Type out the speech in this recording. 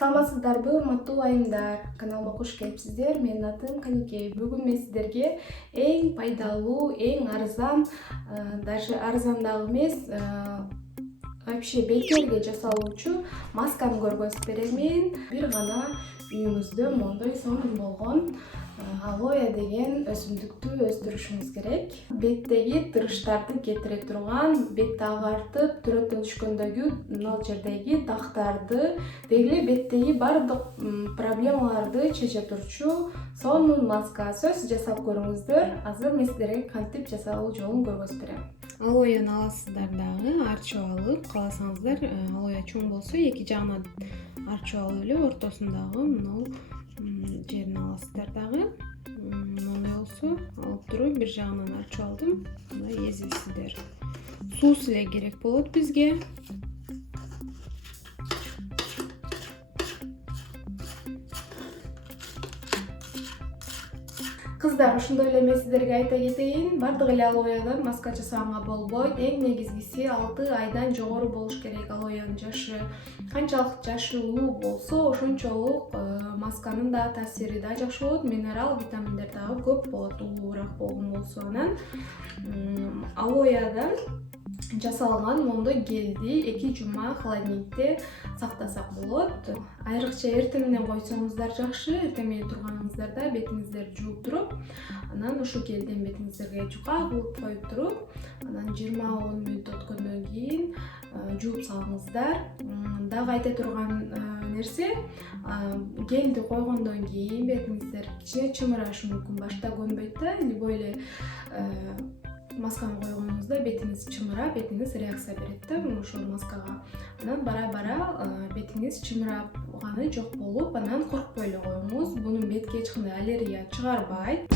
Саламатсыздарбы, урматтуу айымдар. Каналыма кош келипсиздер. Менин атым Каникей. Бүгүн мен сиздерге эң пайдалуу, эң арзан, даже арзан дагы эмес, вообще бекерге жасалуучу масканы көргөзүп беремин. Бир гана үйүңүздө мондой сонун болгон алоэ деген өсүмдүктү өстүрүшүңүз керек. Беттеги тырыштарды кетире турган, бетти агартып, түрөттөн түшкөндөгү мына жердеги дактарды, деги эле беттеги баардык проблемаларды чече турчу сонун маска. Сөз жасап көрүңүздөр. Азыр мен сиздерге кантип жасалуу жолун көргөзүп берем. Алоэни аласыздар дагы, арчып алып, кааласаңыздар алоэ чоң болсо эки жагынан арчып алып эле ортосундагы мына жерин аласыздар дагы. Мондой болсо алып туруп бир жагынан арчып алдым. Мына эзисиздер. Суус эле керек болот бизге. Кыздар, ошондой эле мен сиздерге айта кетейин, баардык эле алоэдан маска жасаганга болбойт. Эң негизгиси 6 айдан жогору болуш керек алоэнин жашы. Канчалык жашы улуу болсо, ошончолук масканын да таасири да жакшы болот, минерал, витаминдер дагы көп болот, улуураак болгон болсо. Анан алоэдан жасалган мондой гелди 2 жума холодильникте сактасак болот. Айрыкча эртең менен койсоңуздар жакшы. Эртең менен турганыңыздарда бетиңиздерди жууп туруп, анан ошол гелден бетиңиздерге жука кылып коюп туруп, анан 20-10 мүнөт өткөндөн кийин жууп салыңыздар. Дагы айта турган нерсе, гелди койгондон кийин бетиңиздер кичине чымырашы мүмкүн. Башта көнбөйт да, либо эле масканы койгонуңузда бетиңиз чымырап, бетиңиз реакция берет да ошол маскага. Анан бара-бара бетиңиз чымыраганы жок болуп, анан коркпой эле коюңуз. Бунун бетке эч кандай аллергия чыгарбайт.